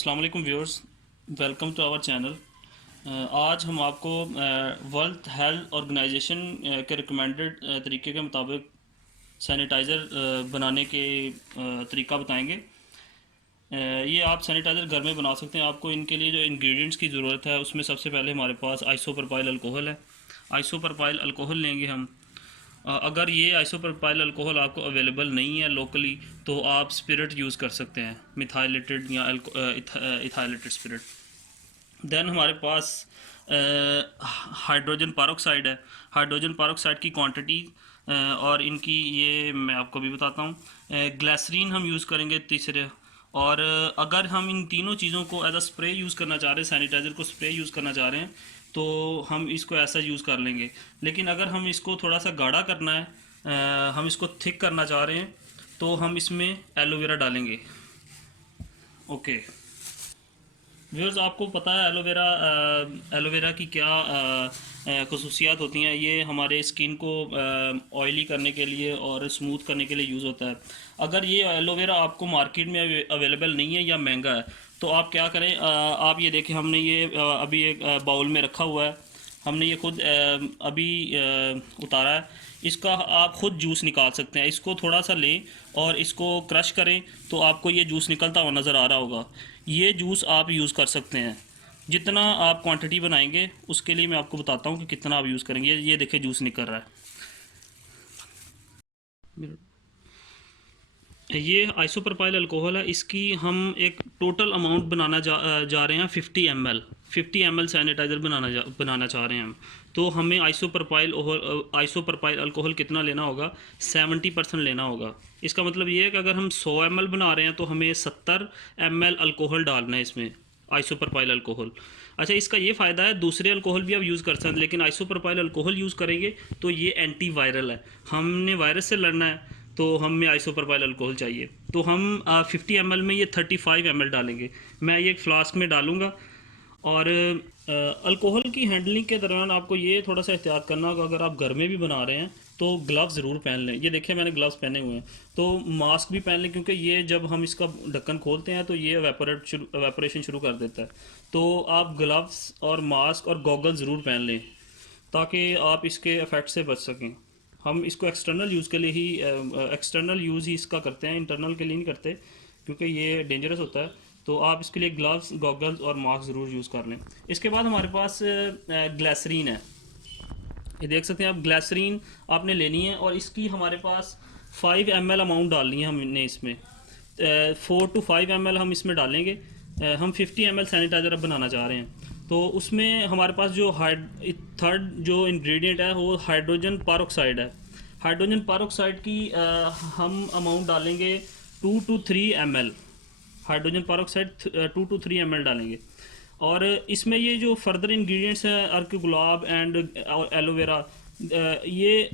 अस्सलाम वालेकुम viewers, welcome to our channel. आज हम आपको वर्ल्ड हेल्थ ऑर्गेनाइजेशन के रिकमेंडेड तरीके के मुताबिक सैनिटाइज़र बनाने के तरीका बताएंगे। ये आप सैनिटाइज़र घर में बना सकते हैं। आपको इनके लिए जो इंग्रेडिएंट्स की ज़रूरत है उसमें सबसे पहले हमारे पास आइसोप्रोपाइल अल्कोहल है। आइसोप्रोपाइल अल्कोहल लेंगे हम। अगर ये आइसोप्रोपाइल अल्कोहल आपको अवेलेबल नहीं है लोकली तो आप स्पिरिट यूज़ कर सकते हैं, मिथाइलेटेड या इथाइलेटेड स्पिरिट। देन हमारे पास हाइड्रोजन पारोक्साइड है। हाइड्रोजन पारोक्साइड की क्वांटिटी और इनकी ये मैं आपको भी बताता हूँ। ग्लिसरीन हम यूज़ करेंगे तीसरे। और अगर हम इन तीनों चीज़ों को एज अ स्प्रे यूज़ करना चाह रहे हैं, सैनिटाइज़र को स्प्रे यूज़ करना चाह रहे हैं, तो हम इसको ऐसा यूज़ कर लेंगे। लेकिन अगर हम इसको थोड़ा सा गाढ़ा करना है, हम इसको थिक करना चाह रहे हैं, तो हम इसमें एलोवेरा डालेंगे। ओके व्यूअर्स, आपको पता है एलोवेरा की क्या खसूसियात होती हैं। ये हमारे स्किन को ऑयली करने के लिए और स्मूथ करने के लिए यूज़ होता है। अगर ये एलोवेरा आपको मार्केट में अवेलेबल नहीं है या महंगा है तो आप क्या करें, आप ये देखें, हमने ये अभी एक बाउल में रखा हुआ है। हमने ये खुद अभी उतारा है। इसका आप खुद जूस निकाल सकते हैं। इसको थोड़ा सा लें और इसको क्रश करें तो आपको ये जूस निकलता हुआ नज़र आ रहा होगा। ये जूस आप यूज़ कर सकते हैं। जितना आप क्वांटिटी बनाएंगे उसके लिए मैं आपको बताता हूँ कि कितना आप यूज़ करेंगे। ये देखिए जूस निकल रहा है। ये आइसोप्रोपाइल अल्कोहल है। इसकी हम एक टोटल अमाउंट बनाना जा रहे हैं 50 ml सैनिटाइज़र बनाना चाह रहे हैं हम। तो हमें आइसोप्रोपाइल अल्कोहल कितना लेना होगा? 70% लेना होगा। इसका मतलब ये है कि अगर हम 100 ml बना रहे हैं तो हमें 70 ml अल्कोहल डालना है इसमें, आइसोप्रोपाइल अल्कोहल। अच्छा, इसका ये फ़ायदा है, दूसरे अल्कोहल भी आप यूज़ कर सकते हैं, लेकिन आइसोप्रोपाइल अल्कोहल यूज़ करेंगे तो ये एंटी वायरल है। हमने वायरस से लड़ना है तो हमें आइसोप्रोपाइल अल्कोहल चाहिए। तो हम 50 ml में ये 35 ml डालेंगे। मैं ये एक फ्लास्क में डालूँगा। और अल्कोहल की हैंडलिंग के दौरान आपको ये थोड़ा सा एहतियात करना होगा। अगर आप घर में भी बना रहे हैं तो ग्लव्स ज़रूर पहन लें। ये देखिए मैंने ग्लव्स पहने हुए हैं। तो मास्क भी पहन लें, क्योंकि ये जब हम इसका ढक्कन खोलते हैं तो ये एवेपोरेशन शुरू कर देता है। तो आप ग्लव्स और मास्क और गॉगल ज़रूर पहन लें ताकि आप इसके इफ़ेक्ट से बच सकें। हम इसको एक्सटर्नल यूज़ के लिए ही एक्सटर्नल यूज़ ही इसका करते हैं, इंटरनल के लिए नहीं करते, क्योंकि ये डेंजरस होता है। तो आप इसके लिए ग्लव्स, गॉगल्स और मास्क ज़रूर यूज़ कर लें। इसके बाद हमारे पास ग्लिसरीन है। ये देख सकते हैं आप, ग्लिसरीन आपने लेनी है और इसकी हमारे पास 5 ml अमाउंट डालनी है हमने इसमें। 4 to 5 ml हम इसमें डालेंगे। हम 50 ml सैनिटाइज़र अब बनाना चाह रहे हैं। तो उसमें हमारे पास जो थर्ड जो इंग्रेडिएंट है वो हाइड्रोजन पारोक्साइड है। हाइड्रोजन पारोक्साइड की हम अमाउंट डालेंगे 2 to 3 ml। Hydrogen peroxide 2 to 3 ml डालेंगे। और इसमें ये जो फर्दर इंग्रेडिएंट्स हैं, अर्क गुलाब एंड एलोवेरा, ये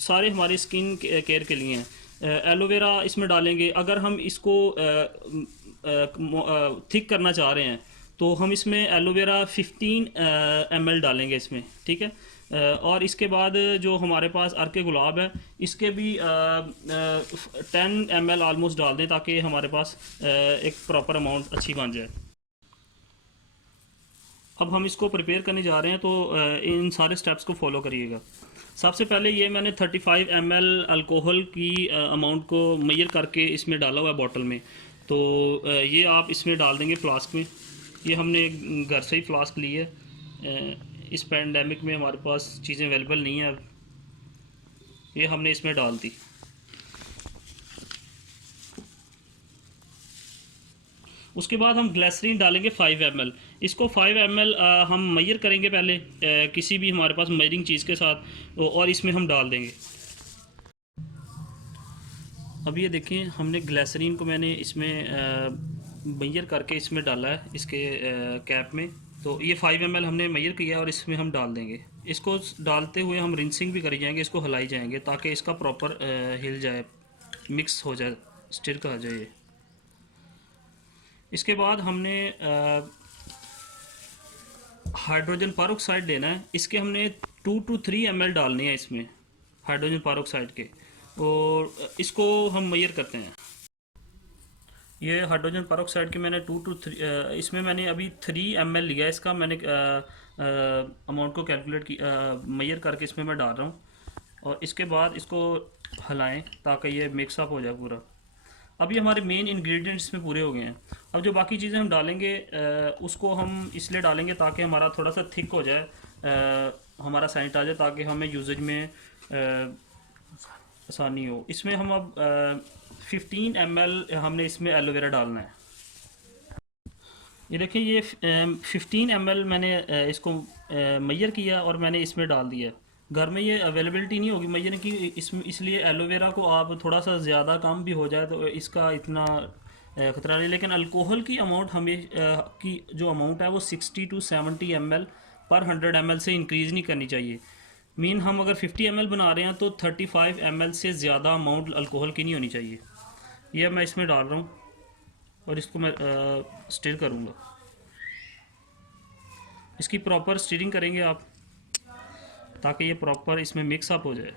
सारे हमारे स्किन केयर के लिए हैं। एलोवेरा इसमें डालेंगे। अगर हम इसको थिक करना चाह रहे हैं तो हम इसमें एलोवेरा 15 ml डालेंगे इसमें, ठीक है। और इसके बाद जो हमारे पास अर्क गुलाब है इसके भी 10 ml आलमोस्ट डाल दें ताकि हमारे पास एक प्रॉपर अमाउंट अच्छी बन जाए। अब हम इसको प्रिपेयर करने जा रहे हैं, तो इन सारे स्टेप्स को फॉलो करिएगा। सबसे पहले ये मैंने 35 ml अल्कोहल की अमाउंट को मेजर करके इसमें डाला हुआ है बॉटल में। तो ये आप इसमें डाल देंगे फ्लास्क में। ये हमने घर से ही फ्लास्क ली है। इस पैंडेमिक में हमारे पास चीज़ें अवेलेबल नहीं है। अब ये हमने इसमें डाल दी। उसके बाद हम ग्लिसरीन डालेंगे 5 ml। इसको 5 ml हम मेजर करेंगे पहले किसी भी हमारे पास मेजरिंग चीज़ के साथ, और इसमें हम डाल देंगे। अब ये देखें, हमने ग्लिसरीन को मैंने इसमें मेजर करके इसमें डाला है, इसके कैप में। तो ये 5 ml हमने मेजर किया और इसमें हम डाल देंगे। इसको डालते हुए हम रिंसिंग भी करी जाएंगे, इसको हिलाई जाएंगे ताकि इसका प्रॉपर हिल जाए, मिक्स हो जाए, स्टिर का आ जाए। इसके बाद हमने हाइड्रोजन पारोक्साइड लेना है। इसके हमने 2 to 3 ml डालने हैं इसमें, हाइड्रोजन पारोक्साइड के। और इसको हम मेजर करते हैं। ये हाइड्रोजन पेरोक्साइड के मैंने 2 to 3, इसमें मैंने अभी 3 ml लिया है इसका। मैंने अमाउंट को कैलकुलेट की, मेजर करके इसमें मैं डाल रहा हूँ। और इसके बाद इसको हिलाएं ताकि ये मिक्सअप हो जाए पूरा। अब ये हमारे मेन इंग्रेडिएंट्स इसमें पूरे हो गए हैं। अब जो बाकी चीज़ें हम डालेंगे उसको हम इसलिए डालेंगे ताकि हमारा थोड़ा सा थिक हो जाए हमारा सैनिटाइज़र, ताकि हमें यूजेज में आसानी हो। इसमें हम अब 15 ml हमने इसमें एलोवेरा डालना है। ये देखिए, ये 15 ml मैंने इसको मेजर किया और मैंने इसमें डाल दिया। घर में ये अवेलेबिलिटी नहीं होगी मेजर की, इसमें इसलिए एलोवेरा को आप थोड़ा सा ज़्यादा कम भी हो जाए तो इसका इतना ख़तरा नहीं। लेकिन अल्कोहल की अमाउंट हमें की जो अमाउंट है वो 60 to 70 ml पर 100 ml से इंक्रीज़ नहीं करनी चाहिए। मीन हम अगर 50 ml बना रहे हैं तो 35 ml से ज़्यादा अमाउंट अल्कोहल की नहीं होनी चाहिए। ये मैं इसमें डाल रहा हूँ और इसको मैं स्टिर करूँगा। इसकी प्रॉपर स्टिरिंग करेंगे आप ताकि ये प्रॉपर इसमें मिक्स अप हो जाए।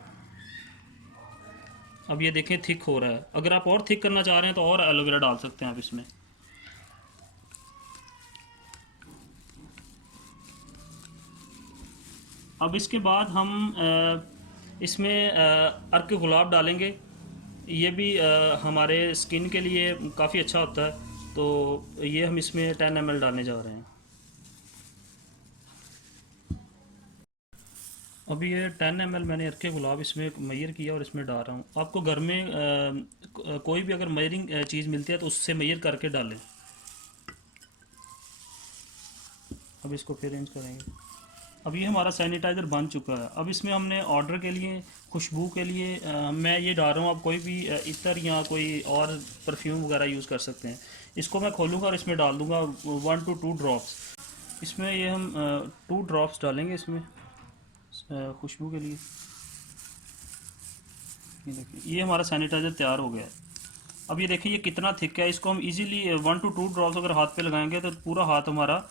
अब ये देखें थिक हो रहा है। अगर आप और थिक करना चाह रहे हैं तो और एलोवेरा डाल सकते हैं आप इसमें। अब इसके बाद हम इसमें अर्क गुलाब डालेंगे। ये भी हमारे स्किन के लिए काफ़ी अच्छा होता है, तो ये हम इसमें 10 ml डालने जा रहे हैं। अभी ये 10 ml मैंने अर्के गुलाब इसमें मेजर किया और इसमें डाल रहा हूँ। आपको घर में कोई भी अगर मेजरिंग चीज़ मिलती है तो उससे मेजर करके डालें। अब इसको फिर अरेंज करेंगे। अब ये हमारा सैनिटाइज़र बन चुका है। अब इसमें हमने ऑर्डर के लिए, खुशबू के लिए मैं ये डाल रहा हूँ। आप कोई भी इत्र या कोई और परफ्यूम वगैरह यूज़ कर सकते हैं। इसको मैं खोलूँगा और इसमें डाल दूँगा 1 to 2 ड्रॉप्स। इसमें ये हम 2 ड्रॉप्स डालेंगे इसमें खुशबू के लिए। ये देखिए, ये हमारा सैनिटाइज़र तैयार हो गया है। अब ये देखिए ये कितना थिक है। इसको हम इजीली 1 to 2 ड्रॉप्स अगर हाथ पे लगाएंगे तो पूरा हाथ हमारा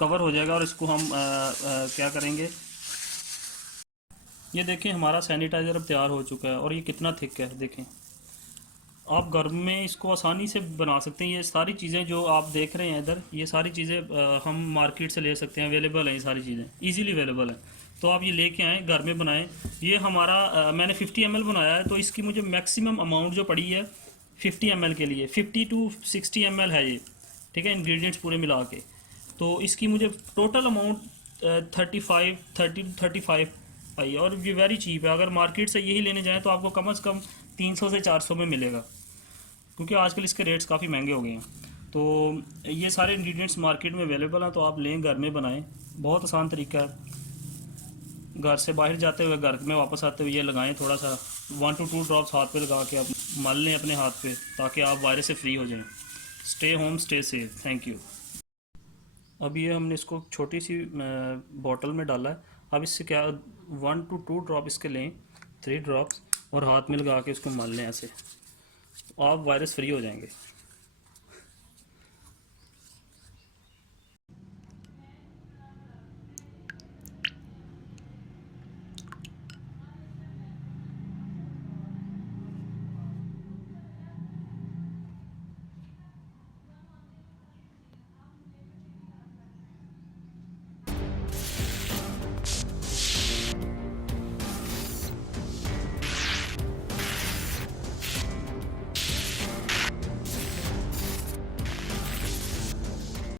कवर हो जाएगा। और इसको हम क्या करेंगे, ये देखें हमारा सैनिटाइज़र अब तैयार हो चुका है और ये कितना थिक है। देखें, आप घर में इसको आसानी से बना सकते हैं। ये सारी चीज़ें जो आप देख रहे हैं इधर, ये सारी चीज़ें हम मार्केट से ले सकते हैं। अवेलेबल हैं ये सारी चीज़ें, इजीली अवेलेबल हैं। तो आप ये लेके आएँ, घर में बनाएं। ये हमारा मैंने 50 ml बनाया है, तो इसकी मुझे मैक्सिमम अमाउंट जो पड़ी है 50 ml के लिए 50 to 60 ml है ये, ठीक है, इंग्रेडिएंट्स पूरे मिला के। तो इसकी मुझे टोटल अमाउंट 30 to 35 आई और ये वेरी चीप है। अगर मार्केट से यही लेने जाएँ तो आपको कम से कम 300 से 400 में मिलेगा, क्योंकि आजकल इसके रेट्स काफ़ी महंगे हो गए हैं। तो ये सारे इंग्रेडिएंट्स मार्केट में अवेलेबल हैं, तो आप लें, घर में बनाएं। बहुत आसान तरीका है। घर से बाहर जाते हुए, घर में वापस आते हुए ये लगाएं। थोड़ा सा 1 to 2 ड्रॉप्स हाथ पे लगा के आप मल लें अपने हाथ पे, ताकि आप वायरस से फ्री हो जाएं। Stay home, stay safe. Thank you. अब ये हमने इसको छोटी सी बॉटल में डाला है। अब इससे क्या 1 to 2 ड्रॉप इसके लें, 3 ड्रॉप्स, और हाथ में लगा के इसको मल लें ऐसे, आप वायरस फ्री हो जाएंगे।